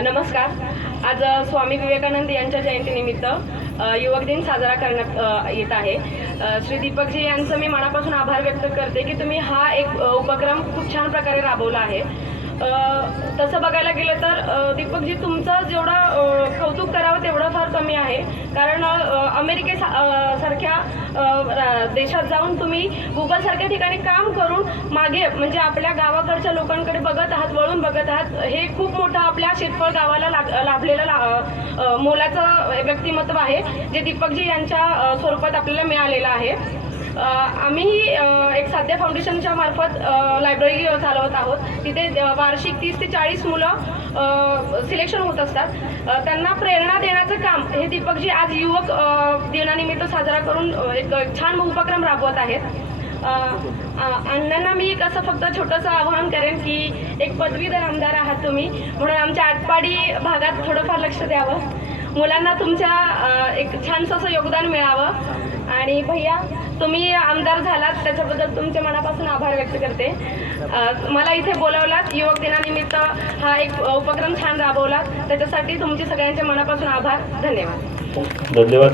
नमस्कार. आज स्वामी विवेकानंद यांच्या जयंतीनिमित्त युवक दिन साजरा करण्यात येत आहे. श्री दीपकजी यांचं मी मनापासून आभार व्यक्त करते की तुम्ही हा एक उपक्रम खूप छान प्रकारे राबवला आहे. तसं बघायला गेलं तर दीपकजी तुमचं जेवढं कौतुक करावं तेवढं फार कमी आहे. कारण अमेरिके सा- सारख्या देशात जाऊन तुम्ही गुगल सारख्या ठिकाणी काम करून मागे म्हणजे आपल्या गावाकडच्या लोकांकडे बघत आहात वळून बघत आहात हे खूप मोठं आपल्या शेतफळ गावाला लाग लाभलेलं ला- मोलाचं व्यक्तिमत्व आहे जे दीपकजी यांच्या स्वरूपात आपल्याला मिळालेलं आहे. आम्ही एक साध्या फाउंडेशनच्या मार्फत लायब्ररी चालवत आहोत. तिथे वार्षिक तीस ते चाळीस मुलं सिलेक्शन होत असतात. त्यांना प्रेरणा देण्याचं काम हे दीपकजी आज युवक दिनानिमित्त साजरा करून एक छान उपक्रम राबवत आहेत. अण्णांना मी एक असं फक्त छोटंसं आवाहन करेन की एक पदवीधर आमदार आहात तुम्ही. म्हणून आमच्या आटपाडी भागात थोडंफार लक्ष द्यावं. मुलांना तुमच्या एक छानसं असं योगदान मिळावं. आणि भैया तुम्ही आमदार झालात त्याच्याबद्दल तुमचे मनापासून आभार व्यक्त करते. मला इथे बोलावलात युवक दिनानिमित्त हा एक उपक्रम छान राबवला त्याच्यासाठी तुमचे सगळ्यांचे मनापासून आभार. धन्यवाद. धन्यवाद.